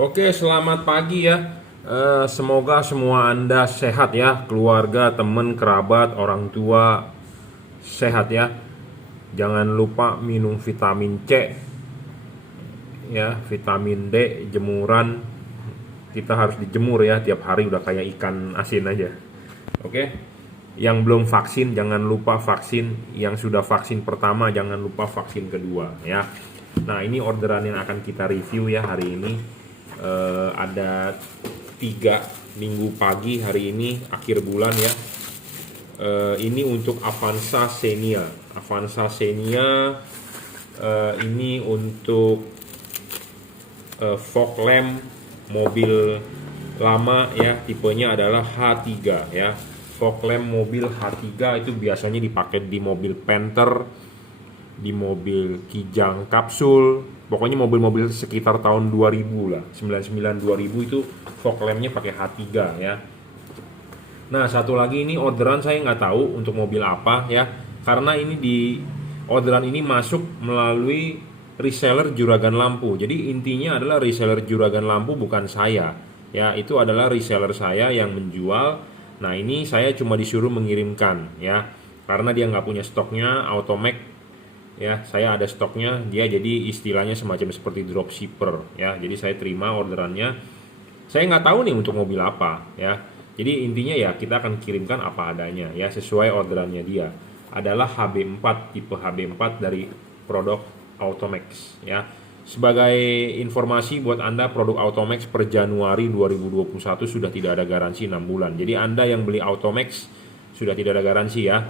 Oke, selamat pagi ya. Semoga semua Anda sehat ya, keluarga, teman, kerabat, orang tua sehat ya. Jangan lupa minum vitamin C ya, vitamin D, jemuran. Kita harus dijemur ya tiap hari udah kayak ikan asin aja. Oke. Yang belum vaksin jangan lupa vaksin, yang sudah vaksin pertama jangan lupa vaksin kedua ya. Nah, ini orderan yang akan kita review ya hari ini. Ada 3 minggu pagi hari ini akhir bulan ya. Ini untuk Avanza Xenia. Avanza Xenia ini untuk fog lamp mobil lama ya, tipenya adalah H3 ya. Fog lamp mobil H3 itu biasanya dipakai di mobil Panther, di mobil Kijang Kapsul, pokoknya mobil-mobil sekitar tahun 2000 lah, 99 2000 itu fog lampnya pakai H3 ya. Nah, satu lagi ini orderan saya nggak tahu untuk mobil apa ya, karena ini di orderan ini masuk melalui reseller juragan lampu. Jadi intinya adalah reseller juragan lampu bukan saya ya, itu adalah reseller saya yang menjual. Nah, ini saya cuma disuruh mengirimkan ya, karena dia nggak punya stoknya Automac ya, saya ada stoknya dia, jadi istilahnya semacam seperti dropshipper ya. Jadi saya terima orderannya, saya nggak tahu nih untuk mobil apa ya. Jadi intinya ya kita akan kirimkan apa adanya ya, sesuai orderannya. Dia adalah HB4, tipe HB4 dari produk Automax ya. Sebagai informasi buat Anda, produk Automax per Januari 2021 sudah tidak ada garansi 6 bulan. Jadi Anda yang beli Automax sudah tidak ada garansi ya.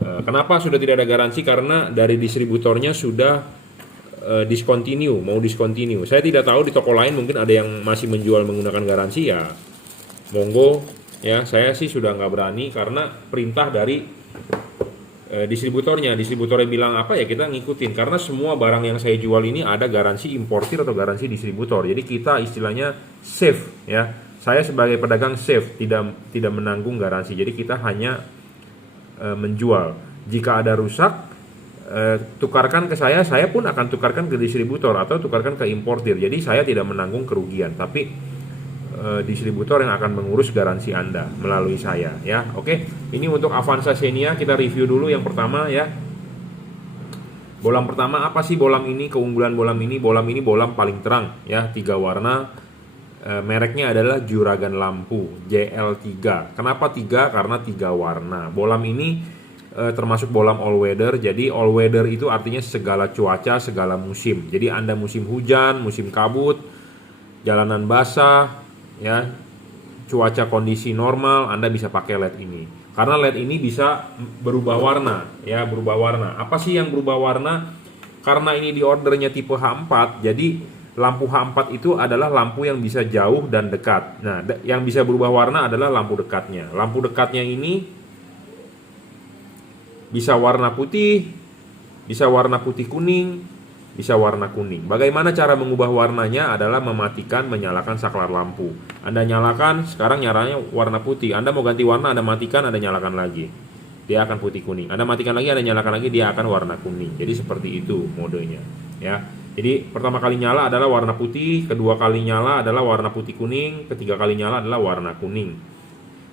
Kenapa sudah tidak ada garansi? Karena dari distributornya sudah discontinue, mau discontinue. Saya tidak tahu di toko lain mungkin ada yang masih menjual menggunakan garansi ya. Monggo ya, saya sih sudah nggak berani karena perintah dari distributornya. Distributornya bilang apa ya kita ngikutin, karena semua barang yang saya jual ini ada garansi importir atau garansi distributor. Jadi kita istilahnya safe ya. Saya sebagai pedagang safe, tidak menanggung garansi. Jadi kita hanya menjual. Jika ada rusak, tukarkan ke saya pun akan tukarkan ke distributor atau tukarkan ke importir. Jadi saya tidak menanggung kerugian, tapi distributor yang akan mengurus garansi Anda melalui saya ya. Oke, ini untuk Avanza Xenia kita review dulu. Yang pertama ya, bolam pertama apa sih bolam ini? Keunggulan bolam ini bolam paling terang ya, 3 warna. Mereknya adalah Juragan Lampu JL3. Kenapa 3? Karena 3 warna. Bolam ini termasuk bolam all weather. Jadi all weather itu artinya segala cuaca, segala musim. Jadi Anda musim hujan, musim kabut, jalanan basah ya, cuaca kondisi normal, Anda bisa pakai LED ini. Karena LED ini bisa berubah warna ya, berubah warna. Apa sih yang berubah warna? Karena ini di ordernya tipe H4, jadi lampu H4 itu adalah lampu yang bisa jauh dan dekat. Nah, yang bisa berubah warna adalah lampu dekatnya. Lampu dekatnya ini bisa warna putih, bisa warna putih kuning, bisa warna kuning. Bagaimana cara mengubah warnanya? Adalah mematikan, menyalakan saklar lampu. Anda nyalakan, sekarang nyalanya warna putih. Anda mau ganti warna, Anda matikan, Anda nyalakan lagi, dia akan putih kuning. Anda matikan lagi, Anda nyalakan lagi, dia akan warna kuning. Jadi seperti itu modenya ya. Jadi pertama kali nyala adalah warna putih, kedua kali nyala adalah warna putih kuning, ketiga kali nyala adalah warna kuning.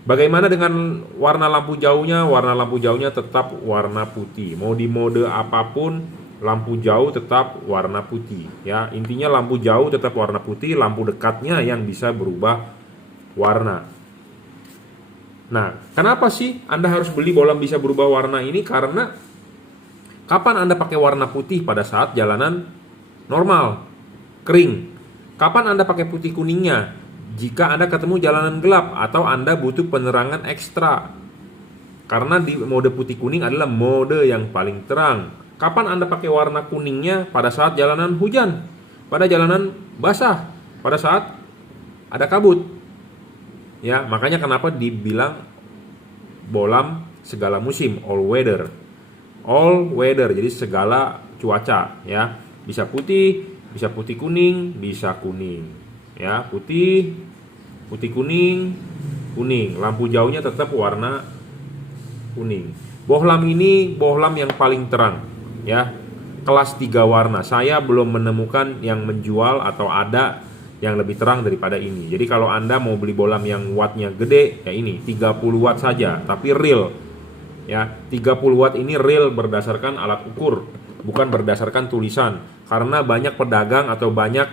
Bagaimana dengan warna lampu jauhnya? Warna lampu jauhnya tetap warna putih. Mau di mode apapun, lampu jauh tetap warna putih ya. Intinya lampu jauh tetap warna putih, lampu dekatnya yang bisa berubah warna. Nah, kenapa sih Anda harus beli bolam bisa berubah warna ini? Karena kapan Anda pakai warna putih? Pada saat jalanan normal, kering. Kapan Anda pakai putih kuningnya? Jika Anda ketemu jalanan gelap atau Anda butuh penerangan ekstra. Karena di mode putih kuning adalah mode yang paling terang. Kapan Anda pakai warna kuningnya? Pada saat jalanan hujan, pada jalanan basah, pada saat ada kabut. Ya, makanya kenapa dibilang bolam segala musim, all weather. All weather, jadi segala cuaca ya. Bisa putih kuning, bisa kuning. Ya, putih kuning, kuning. Lampu jauhnya tetap warna kuning. Bohlam ini bohlam yang paling terang ya. Kelas 3 warna. Saya belum menemukan yang menjual atau ada yang lebih terang daripada ini. Jadi kalau Anda mau beli bohlam yang wattnya gede, ya ini 30 watt saja, tapi real. Ya, 30 watt ini real berdasarkan alat ukur, bukan berdasarkan tulisan. Karena banyak pedagang atau banyak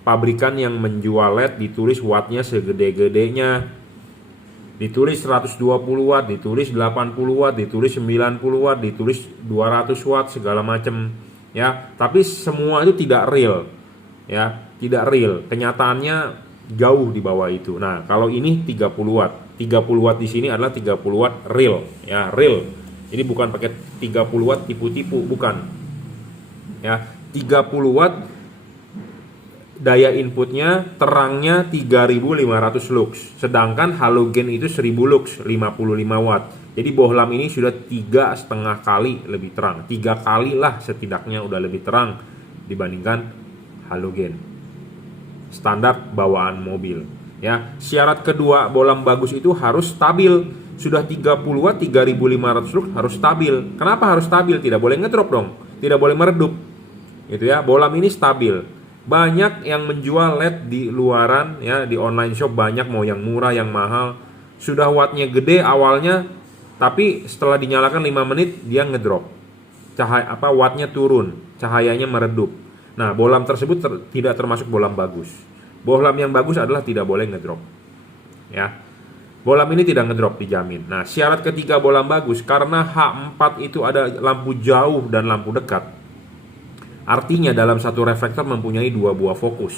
pabrikan yang menjual LED ditulis wattnya segede-gedenya. Ditulis 120 watt, ditulis 80 watt, ditulis 90 watt, ditulis 200 watt, segala macam. Ya, tapi semua itu tidak real. Ya, tidak real. Kenyataannya jauh di bawah itu. Nah, kalau ini 30 watt. 30 watt di sini adalah 30 watt real, ya, real. Jadi bukan pakai 30 watt tipu-tipu, bukan. Ya, 30 watt daya inputnya, terangnya 3500 lux. Sedangkan halogen itu 1000 lux, 55 watt. Jadi bohlam ini sudah 3,5 kali lebih terang. 3 kali lah setidaknya udah lebih terang dibandingkan halogen. Standar bawaan mobil. Ya, syarat kedua bohlam bagus itu harus stabil. Sudah 30 watt 3500 lux harus stabil. Kenapa harus stabil? Tidak boleh ngedrop dong. Tidak boleh meredup. Gitu ya. Bohlam ini stabil. Banyak yang menjual LED di luaran ya, di online shop banyak, mau yang murah, yang mahal. Sudah wattnya gede awalnya, tapi setelah dinyalakan 5 menit dia ngedrop. Wattnya turun, cahayanya meredup. Nah, bohlam tersebut tidak termasuk bohlam bagus. Bohlam yang bagus adalah tidak boleh ngedrop. Ya. Bohlam ini tidak ngedrop, dijamin. Nah, syarat ketiga bohlam bagus, karena H4 itu ada lampu jauh dan lampu dekat. Artinya dalam satu reflektor mempunyai 2 buah fokus.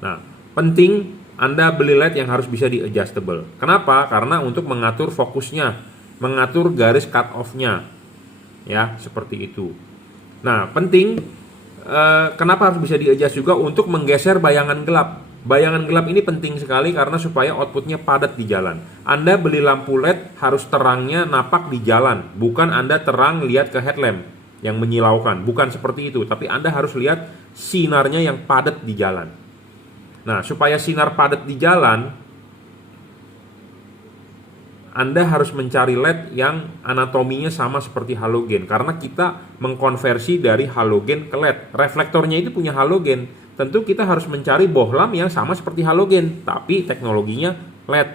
Nah, penting Anda beli LED yang harus bisa di adjustable. Kenapa? Karena untuk mengatur fokusnya, mengatur garis cut off-nya. Ya, seperti itu. Nah, penting kenapa harus bisa di-adjust juga untuk menggeser bayangan gelap. Bayangan gelap ini penting sekali karena supaya outputnya padat di jalan. Anda beli lampu LED harus terangnya napak di jalan, bukan Anda terang lihat ke headlamp yang menyilaukan. Bukan seperti itu, tapi Anda harus lihat sinarnya yang padat di jalan. Nah, supaya sinar padat di jalan, Anda harus mencari LED yang anatominya sama seperti halogen. Karena kita mengkonversi dari halogen ke LED. Reflektornya itu punya halogen. Tentu kita harus mencari bohlam yang sama seperti halogen, tapi teknologinya LED.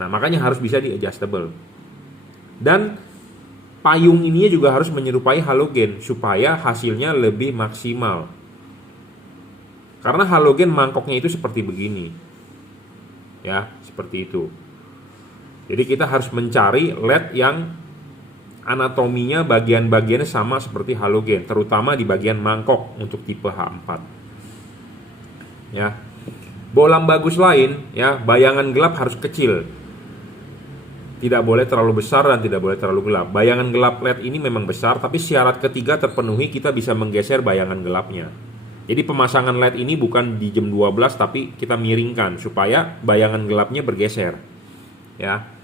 Nah, makanya harus bisa di adjustable. Dan payung ini juga harus menyerupai halogen supaya hasilnya lebih maksimal. Karena halogen mangkoknya itu seperti begini. Ya, seperti itu. Jadi kita harus mencari LED yang anatominya bagian-bagiannya sama seperti halogen, terutama di bagian mangkok untuk tipe H4. Ya. Bohlam bagus lain, ya, bayangan gelap harus kecil. Tidak boleh terlalu besar dan tidak boleh terlalu gelap. Bayangan gelap LED ini memang besar, tapi syarat ketiga terpenuhi, kita bisa menggeser bayangan gelapnya. Jadi pemasangan LED ini bukan di jam 12, tapi kita miringkan supaya bayangan gelapnya bergeser. Ya.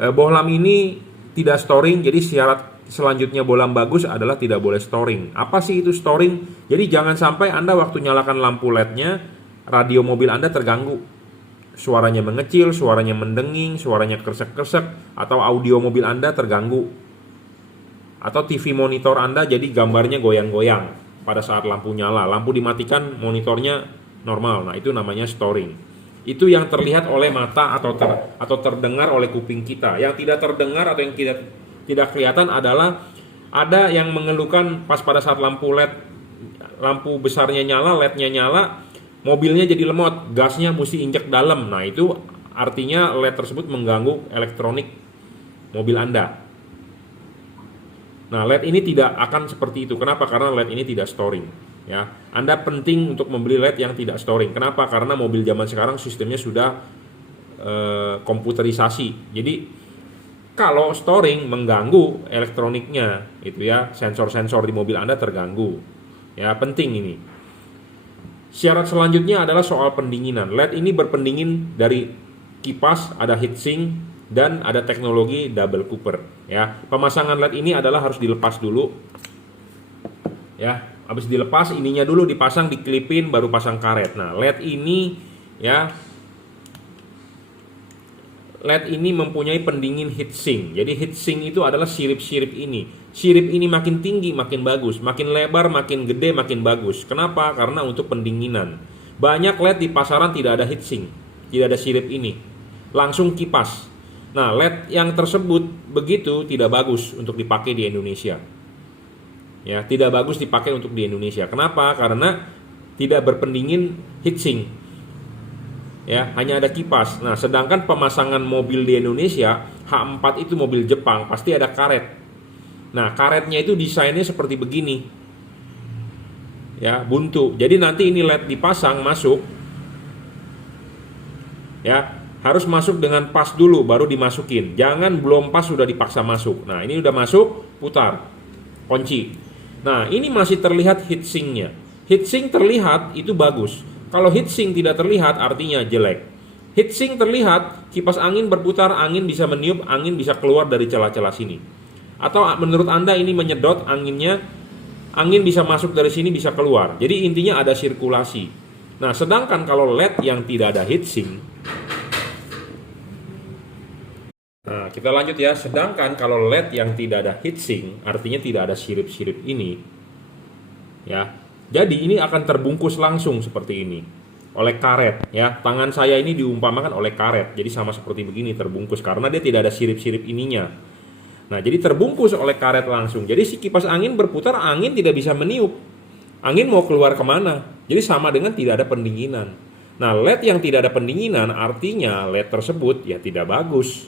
Bohlam ini tidak storing, jadi syarat selanjutnya bohlam bagus adalah tidak boleh storing. Apa sih itu storing? Jadi jangan sampai Anda waktu nyalakan lampu LED-nya, radio mobil Anda terganggu. Suaranya mengecil, suaranya mendenging, suaranya kresek-kresek, atau audio mobil Anda terganggu. Atau TV monitor Anda jadi gambarnya goyang-goyang pada saat lampu nyala. Lampu dimatikan, monitornya normal. Nah, itu namanya storing. Itu yang terlihat oleh mata atau terdengar oleh kuping kita. Yang tidak terdengar atau yang tidak kelihatan adalah ada yang mengeluhkan pas pada saat lampu LED, lampu besarnya nyala, LED-nya nyala, mobilnya jadi lemot, gasnya mesti injek dalam. Nah, itu artinya LED tersebut mengganggu elektronik mobil Anda. Nah, LED ini tidak akan seperti itu. Kenapa? Karena LED ini tidak storing. Ya, Anda penting untuk membeli LED yang tidak storing. Kenapa? Karena mobil zaman sekarang sistemnya sudah komputerisasi. Jadi kalau storing mengganggu elektroniknya, itu ya, sensor-sensor di mobil Anda terganggu. Ya, penting ini. Syarat selanjutnya adalah soal pendinginan. LED ini berpendingin dari kipas, ada heatsink, dan ada teknologi double cooper. Ya, pemasangan LED ini adalah harus dilepas dulu. Ya. Habis dilepas ininya dulu dipasang, diklipin, baru pasang karet. Nah, LED ini ya, LED ini mempunyai pendingin heatsink. Jadi heatsink itu adalah sirip-sirip ini. Sirip ini makin tinggi makin bagus, makin lebar makin gede makin bagus. Kenapa? Karena untuk pendinginan. Banyak LED di pasaran tidak ada heatsink, tidak ada sirip ini, langsung kipas. Nah, LED yang tersebut begitu tidak bagus untuk dipakai di Indonesia. Ya, tidak bagus dipakai untuk di Indonesia. Kenapa? Karena tidak berpendingin heatsink. Ya, hanya ada kipas. Nah, sedangkan pemasangan mobil di Indonesia, H4 itu mobil Jepang, pasti ada karet. Nah, karetnya itu desainnya seperti begini. Ya, buntu. Jadi nanti ini LED dipasang masuk. Ya, harus masuk dengan pas dulu baru dimasukin. Jangan belum pas sudah dipaksa masuk. Nah, ini udah masuk, putar. Kunci. Nah, ini masih terlihat heatsinknya. Heatsink terlihat itu bagus. Kalau heatsink tidak terlihat artinya jelek. Heatsink terlihat, kipas angin berputar, angin bisa meniup, angin bisa keluar dari celah-celah sini. Atau menurut Anda ini menyedot anginnya, angin bisa masuk dari sini bisa keluar. Jadi intinya ada sirkulasi. Nah, sedangkan kalau LED yang tidak ada heatsink, nah kita lanjut ya. Sedangkan kalau LED yang tidak ada heatsink, artinya tidak ada sirip-sirip ini, ya. Jadi ini akan terbungkus langsung seperti ini oleh karet, ya. Tangan saya ini diumpamakan oleh karet, jadi sama seperti begini terbungkus karena dia tidak ada sirip-sirip ininya. Nah, jadi terbungkus oleh karet langsung. Jadi si kipas angin berputar, angin tidak bisa meniup. Angin mau keluar kemana? Jadi sama dengan tidak ada pendinginan. Nah, LED yang tidak ada pendinginan artinya LED tersebut ya tidak bagus.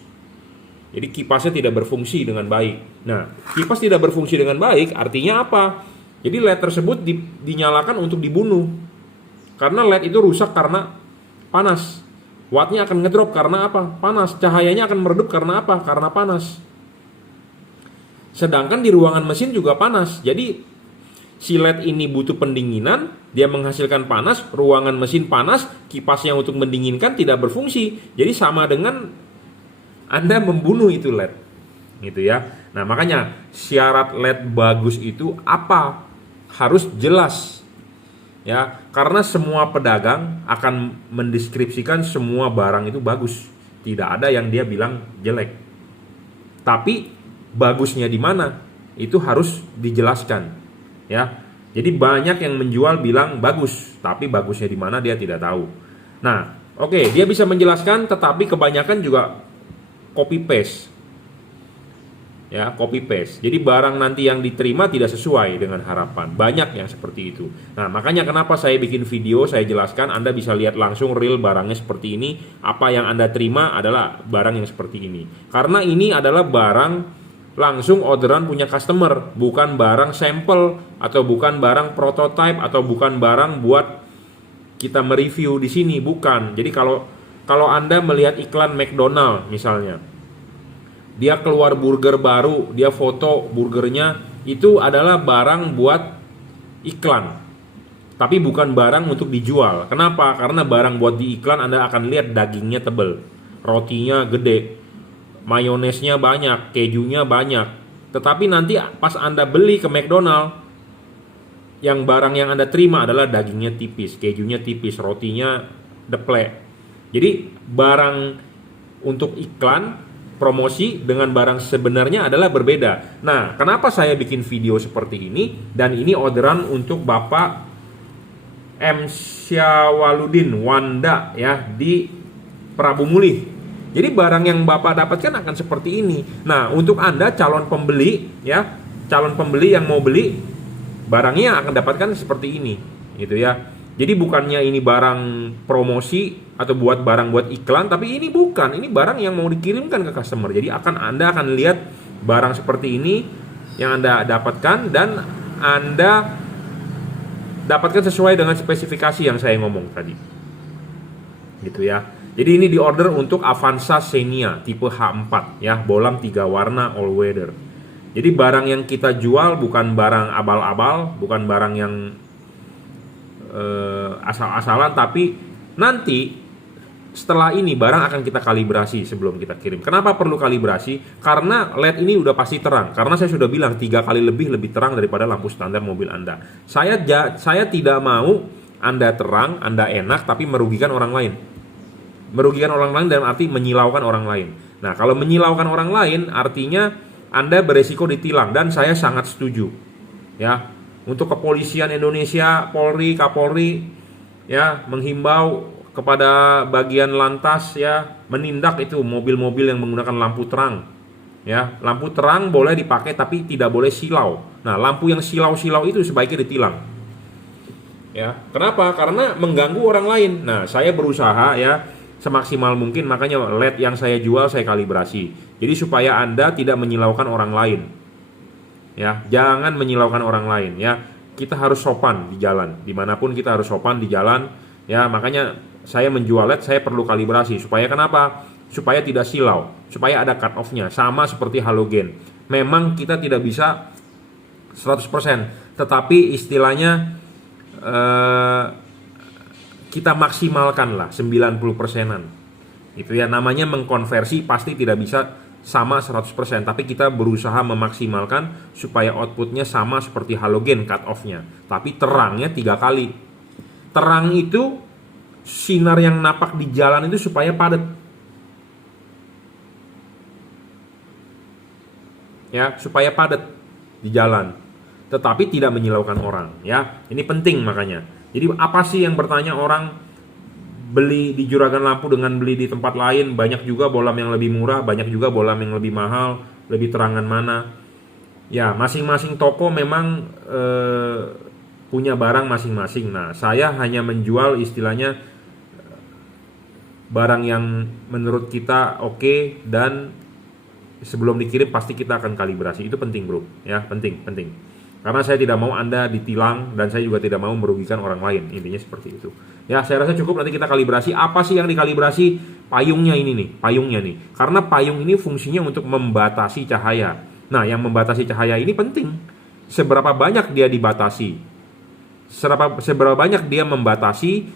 Jadi kipasnya tidak berfungsi dengan baik. Nah, kipas tidak berfungsi dengan baik artinya apa? Jadi LED tersebut dinyalakan untuk dibunuh. Karena LED itu rusak karena panas. Wattnya akan ngedrop karena apa? Panas. Cahayanya akan meredup karena apa? Karena panas. Sedangkan di ruangan mesin juga panas. Jadi si LED ini butuh pendinginan, dia menghasilkan panas, ruangan mesin panas, kipasnya untuk mendinginkan tidak berfungsi. Jadi sama dengan Anda membunuh itu LED. Gitu ya. Nah, makanya syarat LED bagus itu apa? Harus jelas. Ya, karena semua pedagang akan mendeskripsikan semua barang itu bagus. Tidak ada yang dia bilang jelek. Tapi bagusnya di mana? Itu harus dijelaskan, ya. Jadi banyak yang menjual bilang bagus, tapi bagusnya di mana dia tidak tahu. Nah, oke, dia bisa menjelaskan, tetapi kebanyakan juga copy paste, ya, copy paste. Jadi barang nanti yang diterima tidak sesuai dengan harapan. Banyak yang seperti itu. Nah, makanya kenapa saya bikin video, saya jelaskan, Anda bisa lihat langsung real barangnya seperti ini. Apa yang Anda terima adalah barang yang seperti ini. Karena ini adalah barang langsung orderan punya customer, bukan barang sampel atau bukan barang prototype atau bukan barang buat kita mereview di sini, bukan. Jadi kalau Anda melihat iklan McDonald misalnya, dia keluar burger baru, dia foto burgernya, itu adalah barang buat iklan. Tapi bukan barang untuk dijual. Kenapa? Karena barang buat di iklan Anda akan lihat dagingnya tebal, rotinya gede, mayonesnya banyak, kejunya banyak. Tetapi nanti pas Anda beli ke McDonald, yang barang yang Anda terima adalah dagingnya tipis, kejunya tipis, rotinya deplek. Jadi barang untuk iklan, promosi dengan barang sebenarnya adalah berbeda. Nah, kenapa saya bikin video seperti ini? Dan ini orderan untuk Bapak M. Syawaludin Wanda, ya, di Prabu Mulih. Jadi barang yang Bapak dapatkan akan seperti ini. Nah, untuk Anda calon pembeli, ya, calon pembeli yang mau beli, barangnya akan dapatkan seperti ini, gitu ya. Jadi bukannya ini barang promosi atau buat barang buat iklan, tapi ini bukan, ini barang yang mau dikirimkan ke customer. Jadi Anda akan lihat barang seperti ini yang Anda dapatkan dan Anda dapatkan sesuai dengan spesifikasi yang saya ngomong tadi. Gitu ya. Jadi ini diorder untuk Avanza Xenia tipe H4 ya, bolam 3 warna all weather. Jadi barang yang kita jual bukan barang abal-abal, bukan barang yang asal-asalan, tapi nanti setelah ini barang akan kita kalibrasi sebelum kita kirim. Kenapa perlu kalibrasi? Karena LED ini udah pasti terang. Karena saya sudah bilang 3 kali lebih terang daripada lampu standar mobil Anda. Saya tidak mau Anda terang, Anda enak, tapi merugikan orang lain. Merugikan orang lain dalam arti menyilaukan orang lain. Nah, kalau menyilaukan orang lain artinya Anda beresiko ditilang, dan saya sangat setuju. Ya, untuk kepolisian Indonesia, Polri, Kapolri, ya, menghimbau kepada bagian lantas ya, menindak itu mobil-mobil yang menggunakan lampu terang. Ya, lampu terang boleh dipakai tapi tidak boleh silau. Nah, lampu yang silau-silau itu sebaiknya ditilang. Ya, kenapa? Karena mengganggu orang lain. Nah, saya berusaha ya semaksimal mungkin, makanya LED yang saya jual saya kalibrasi. Jadi supaya Anda tidak menyilaukan orang lain. Ya, jangan menyilaukan orang lain ya. Kita harus sopan di jalan. Dimanapun kita harus sopan di jalan. Ya, makanya saya menjual LED saya perlu kalibrasi. Supaya kenapa? Supaya tidak silau. Supaya ada cut off-nya. Sama seperti halogen. Memang kita tidak bisa 100%. Tetapi istilahnya kita maksimalkan lah 90%-an. Itu ya, namanya mengkonversi pasti tidak bisa sama 100%, tapi kita berusaha memaksimalkan supaya outputnya sama seperti halogen cut off-nya, tapi terangnya 3 kali. Terang itu sinar yang napak di jalan itu supaya padat. Ya, supaya padat di jalan, tetapi tidak menyilaukan orang ya. Ini penting makanya. Jadi apa sih yang bertanya orang beli di juragan lampu dengan beli di tempat lain, banyak juga bolam yang lebih murah, banyak juga bolam yang lebih mahal, lebih terangan mana. Ya, masing-masing toko memang punya barang masing-masing. Nah, saya hanya menjual istilahnya barang yang menurut kita oke, dan sebelum dikirim pasti kita akan kalibrasi. Itu penting, bro ya, penting. Karena saya tidak mau Anda ditilang, dan saya juga tidak mau merugikan orang lain. Intinya seperti itu. Ya, saya rasa cukup, nanti kita kalibrasi. Apa sih yang dikalibrasi? Payungnya ini nih, payungnya nih. Karena payung ini fungsinya untuk membatasi cahaya. Nah, yang membatasi cahaya ini penting. Seberapa banyak dia dibatasi? Seberapa banyak dia membatasi?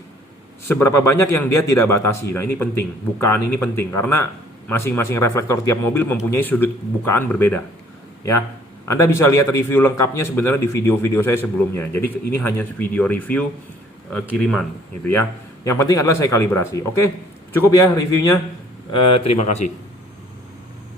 Seberapa banyak yang dia tidak batasi? Nah, ini penting. Bukaan ini penting karena masing-masing reflektor tiap mobil mempunyai sudut bukaan berbeda. Ya, Anda bisa lihat review lengkapnya sebenarnya di video-video saya sebelumnya. Jadi ini hanya video review kiriman gitu ya. Yang penting adalah saya kalibrasi. Oke, cukup ya reviewnya. Terima kasih.